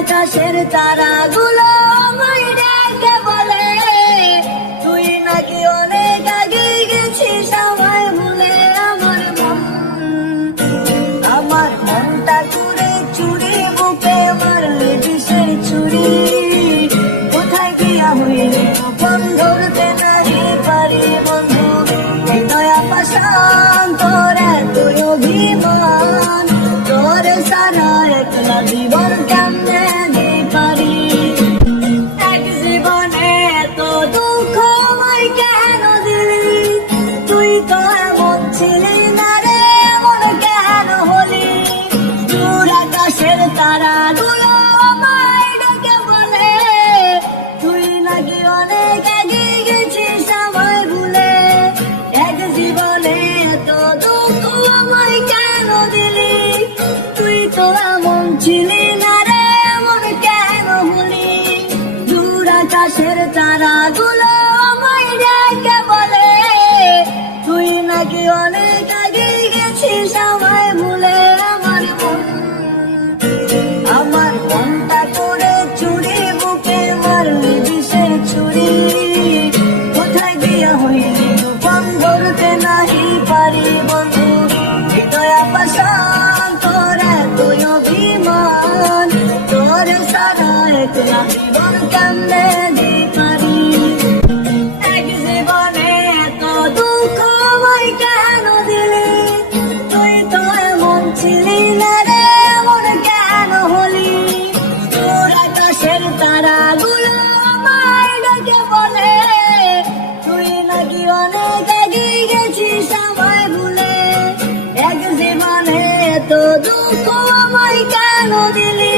আকাশের তারাগুলো আমায় ডেকে বলে তুই নাকি অনেক আগে গেছিস আমায় ভুলে। আমার মনটা চুরে চুরি বুকে মারলে বিষের ছুরি, কোথায় গিয়া হইলে গোপন ধরতে নাহি পারি বন্ধু। হৃদয়া পাশান তোর এতই অভিমান, তোর সারা একলা জীবন কেমনে দিতে পারি। এক জীবনে এত দুঃখ আমায় কেন দিলি, তুই তো এমন ছিলি না রে, এমন কেন হলি। দূর আকাশের তারাগুলো আমায় ডেকে বলে তুই নাকি অনেক আগে গেছিস আমায় ভুলে। এক জীবনে এত দুঃখ আমায় কেন দিলি, তুই তো এমন ছিলি না রে, এমন কেন হলি। দূর আকাশের তারাগুলো আমায় ডেকে বলে তুই নাকি অনেক আগে গেছিস আমায় ভুলে। আমার মনটা করে চুরি বুকে মারলি বিষের ছুরি, কোথায় গিয়া হইলি গোপন ধরতে নাহি পারি বন্ধু। হৃদয়া পাশান তোর এতই অভিমান, তোর সারা একলা জীবন কেমনে দিতে পারি। এক জীবনে এত দুঃখ আমায় কেন দিলি, তুই তো এমন ছিলি না রে, এমন কেন হলি। তোর আকাশের তারাগুলো আমায় ডেকে বলে তুই নাকি অনেক আগে গেছিস আমায় ভুলে। এক জীবনে এত দুঃখ আমায় কেন দিলি।